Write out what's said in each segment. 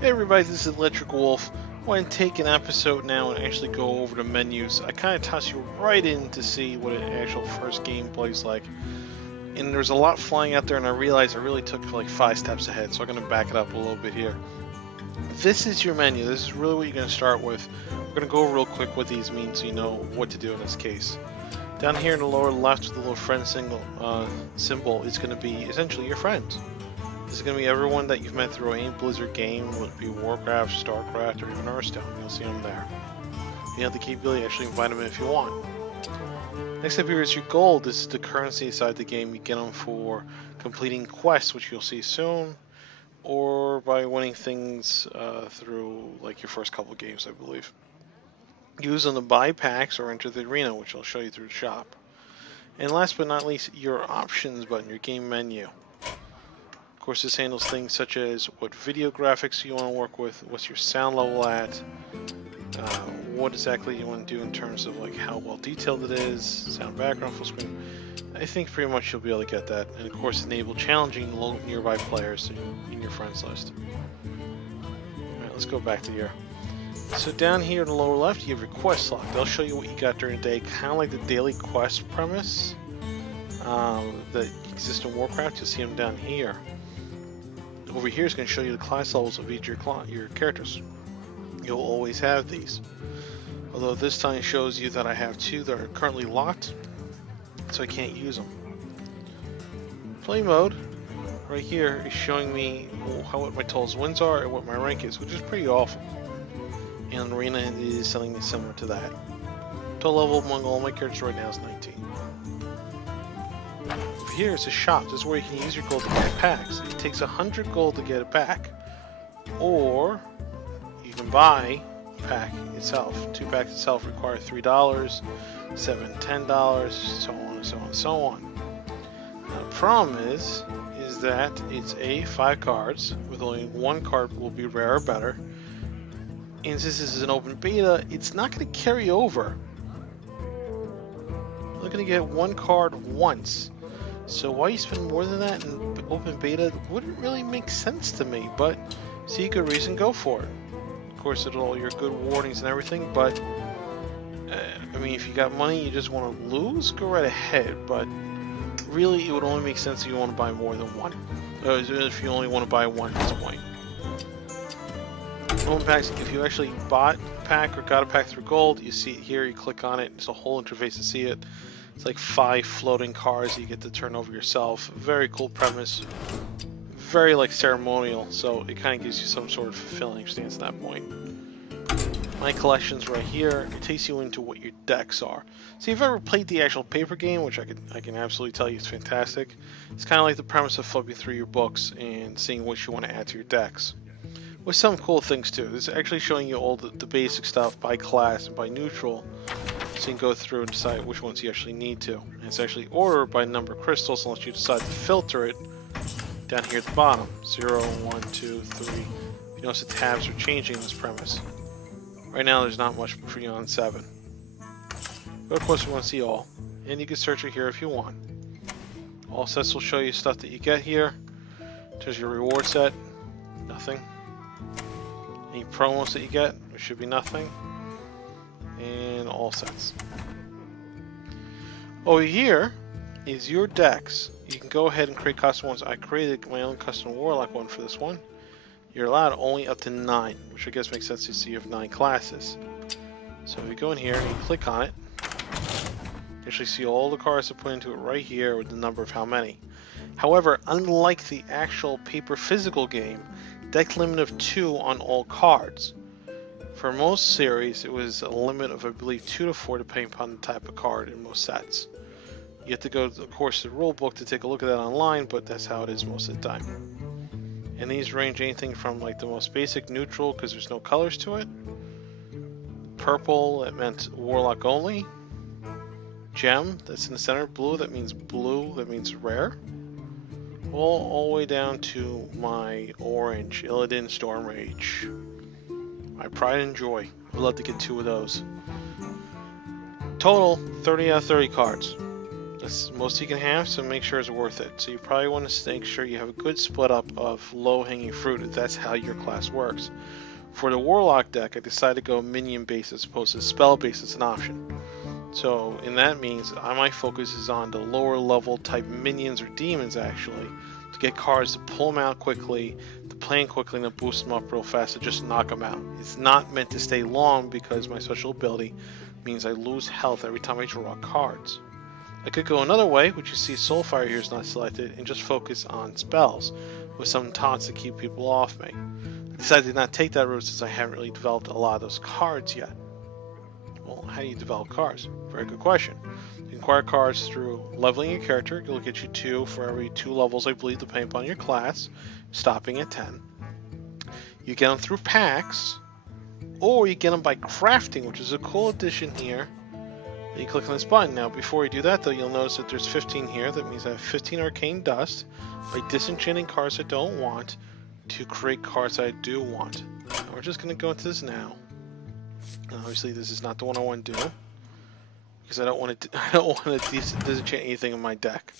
Hey everybody, this is Electric Wolf. I want to take an episode now and actually go over the menus. I kind of toss you right in to see what an actual first game plays like. And there's a lot flying out there, and I realized I really took like 5 steps ahead, so I'm going to back it up a little bit here. This is your menu. This is really what you're going to start with. We're going to go real quick what these mean so you know what to do in this case. Down here in the lower left with the little friend symbol is going to be essentially your friends. This is going to be everyone that you've met through any Blizzard game, whether it be Warcraft, Starcraft, or even Hearthstone. You'll see them there. You have the capability to actually invite them in if you want. Next up here is your gold. This is the currency inside the game. You get them for completing quests, which you'll see soon, or by winning things through like your first couple games, I believe. Use them to buy packs or enter the arena, which I'll show you through the shop. And last but not least, your options button, your game menu. Of course, this handles things such as what video graphics you want to work with, what's your sound level at, what exactly you want to do in terms of like how well detailed it is, sound background, full screen. I think pretty much you'll be able to get that, and of course enable challenging nearby players in your friends list. Alright, let's go back to here. So down here in the lower left you have your quest log. They'll show you what you got during the day, kind of like the daily quest premise that exists in Warcraft. You'll see them down here. Over here is going to show you the class levels of each of your characters. You'll always have these. Although this time it shows you that I have 2 that are currently locked, so I can't use them. Play mode, right here, is showing me what my totals wins are and what my rank is, which is pretty awful. And Arena is something similar to that. Total level among all my characters right now is 19. Over here is a shop. This is where you can use your gold to get packs. It takes 100 gold to get a pack. Or you can buy a pack itself. 2 packs itself require $3, 7 $10, so on and so on and so on. Now, the problem is that it's 5 cards, with only 1 card will be rare or better. And since this is an open beta, it's not going to carry over. You're going to get 1 card once. So why you spend more than that in open beta wouldn't really make sense to me, but see a good reason, go for it. Of course, it'll all your good warnings and everything, but I mean, if you got money you just want to lose, go right ahead, but really it would only make sense if you want to buy more than 1. If you only want to buy 1 at this point. Open packs, if you actually bought a pack or got a pack through gold, you see it here, you click on it, it's a whole interface to see it. It's like 5 floating cards you get to turn over yourself. Very cool premise. Very like ceremonial, so it kind of gives you some sort of fulfilling stance at that point. My collection's right here. It takes you into what your decks are. So if you've ever played the actual paper game, which I can absolutely tell you it's fantastic. It's kind of like the premise of flipping through your books and seeing what you want to add to your decks. With some cool things too. This is actually showing you all the basic stuff by class and by neutral. So you can go through and decide which ones you actually need to. And it's actually ordered by number of crystals unless you decide to filter it down here at the bottom. 0, 1, 2, 3. You notice the tabs are changing in this premise. Right now there's not much for you on 7. But of course you want to see all. And you can search it here if you want. All sets will show you stuff that you get here. There's your reward set. Nothing. Any promos that you get, there should be nothing. And all sets. Over here is your decks. You can go ahead and create custom ones. I created my own custom Warlock one for this one. You're allowed only up to 9, which I guess makes sense to see you have 9 classes. So if you go in here and you click on it, you actually see all the cards that put into it right here with the number of how many. However, unlike the actual paper physical game, deck limit of 2 on all cards. For most series, it was a limit of, I believe, 2 to 4 depending upon the type of card in most sets. You have to go, of course, to the rule book to take a look at that online, but that's how it is most of the time. And these range anything from like the most basic neutral, because there's no colors to it. Purple, that meant Warlock only. Gem, that's in the center. Blue, that means rare. All the way down to my orange, Illidan Stormrage. My pride and joy. I'd love to get 2 of those. Total, 30 out of 30 cards. This is the most you can have, so make sure it's worth it. So you probably want to make sure you have a good split up of low-hanging fruit if that's how your class works. For the Warlock deck, I decided to go minion base as opposed to spell base as an option. So, and that means my focus is on the lower level type minions or demons actually, to get cards to pull them out quickly, to play them quickly, and to boost them up real fast to just knock them out. It's not meant to stay long because my special ability means I lose health every time I draw cards. I could go another way, which you see Soulfire here is not selected, and just focus on spells with some taunts to keep people off me. I decided to not take that route since I haven't really developed a lot of those cards yet. Well, how do you develop cards? Very good question. You can acquire cards through leveling your character. It'll get you 2 for every 2 levels, I believe, depending upon your class, stopping at 10. You get them through packs, or you get them by crafting, which is a cool addition here. You click on this button. Now, before you do that, though, you'll notice that there's 15 here. That means I have 15 arcane dust by disenchanting cards I don't want to create cards I do want. And we're just going to go into this now. And obviously, this is not the one I want to do because I don't want to disenchant anything in my deck.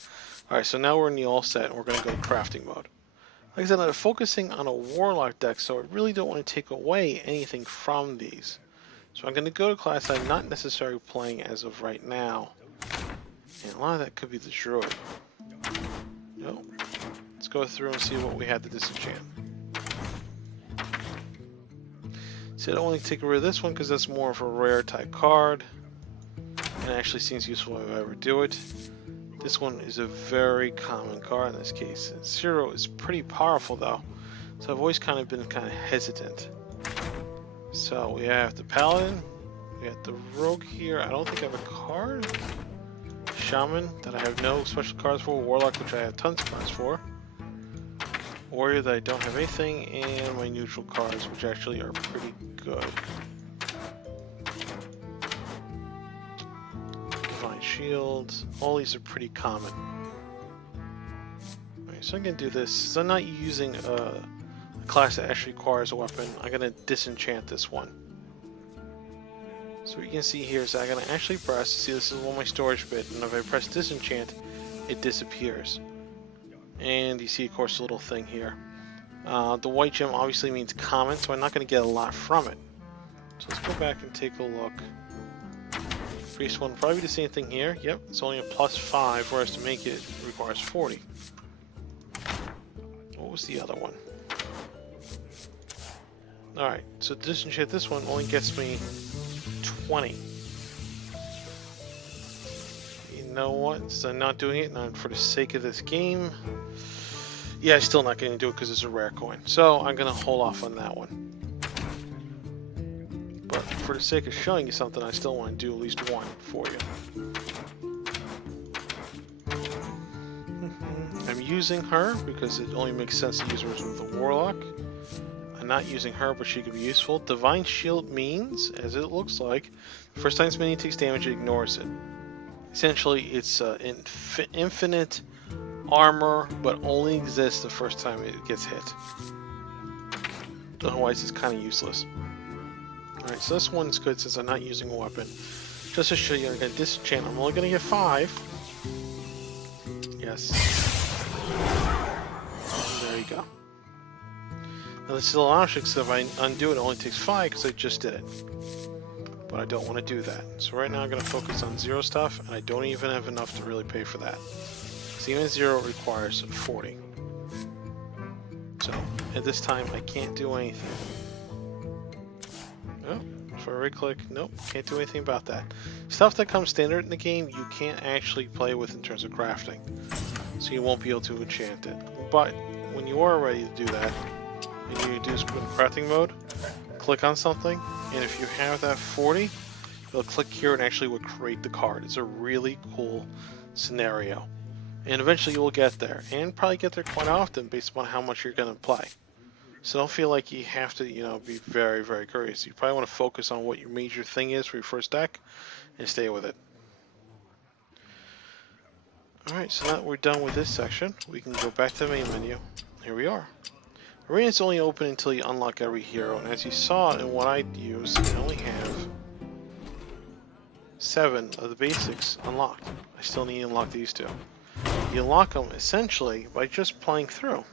All right, so now we're in the all set, and we're going to go to crafting mode. Like I said, I'm focusing on a Warlock deck, so I really don't want to take away anything from these. So I'm going to go to class I'm not necessarily playing as of right now. And a lot of that could be the Druid. No. Let's go through and see what we had to disenchant. See, I don't want to take rid of this one because that's more of a rare type card. And it actually seems useful if I ever do it. This one is a very common card in this case. Zero is pretty powerful though. So I've always kind of been hesitant. So we have the Paladin, we have the Rogue here. I don't think I have a card. Shaman, that I have no special cards for. Warlock, which I have tons of cards for. Warrior, that I don't have anything. And my neutral cards, which actually are pretty good. Divine Shield. All these are pretty common. Alright, so I'm going to do this. So I'm not using a class that actually requires a weapon. I'm going to disenchant this one. So what you can see here is I'm going to actually press, see this is one of my storage bit, and if I press disenchant, it disappears. And you see of course a little thing here. The white gem obviously means common, so I'm not going to get a lot from it. So let's go back and take a look. Priest one, probably the same thing here. Yep, it's only a +5, whereas to make it requires 40. What was the other one? Alright, so disenchant this one only gets me 20. You know what? So I'm not doing it, and for the sake of this game, yeah, I'm still not going to do it because it's a rare coin. So I'm going to hold off on that one. But for the sake of showing you something, I still want to do at least one for you. I'm using her because it only makes sense to use her with the Warlock. I'm not using her, but she could be useful. Divine Shield means, as it looks like, the first time this minion takes damage, it ignores it. Essentially, it's infinite armor, but only exists the first time it gets hit. Otherwise, it's kind of useless. Alright, so this one's good since I'm not using a weapon. Just to show you, I'm going to disenchant. I'm only going to get 5. Yes. There you go. Now this is a little option because if I undo it, it only takes 5 because I just did it. But I don't want to do that. So right now I'm going to focus on 0 stuff, and I don't even have enough to really pay for that. Because even 0 requires 40. So at this time I can't do anything. Nope. If I right click, nope, can't do anything about that. Stuff that comes standard in the game you can't actually play with in terms of crafting. So you won't be able to enchant it. But when you are ready to do that, and you do crafting mode, click on something, and if you have that 40, you'll click here and actually would create the card. It's a really cool scenario. And eventually you will get there, and probably get there quite often based upon how much you're going to play. So don't feel like you have to, be very, very curious. You probably want to focus on what your major thing is for your first deck, and stay with it. Alright, so now that we're done with this section, we can go back to the main menu. Here we are. Arena's only open until you unlock every hero, and as you saw in what I used, I only have 7 of the basics unlocked. I still need to unlock these 2. You unlock them essentially by just playing through.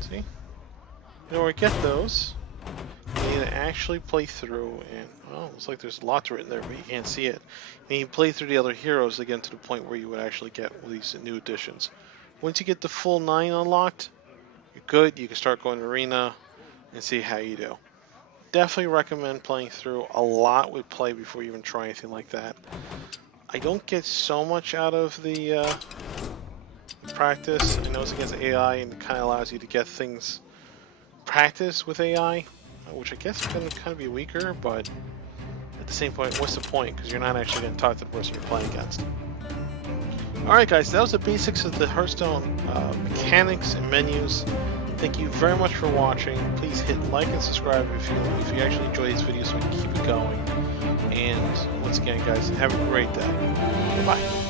See? In order to get those, you need to actually play through, and well, looks like there's lots written there, but you can't see it. And you play through the other heroes to get to the point where you would actually get these new additions. Once you get the full 9 unlocked, you're good. You can start going to arena and see how you do. Definitely recommend playing through a lot with play before you even try anything like that. I don't get so much out of the practice. I know it's against AI and it kind of allows you to get things practice with AI, which I guess is going to kind of be weaker, but at the same point, what's the point? Because you're not actually going to talk to the person you're playing against. Alright guys, that was the basics of the Hearthstone mechanics and menus. Thank you very much for watching. Please hit like and subscribe if you actually enjoy these videos so we can keep it going. And once again guys, have a great day. Bye-bye.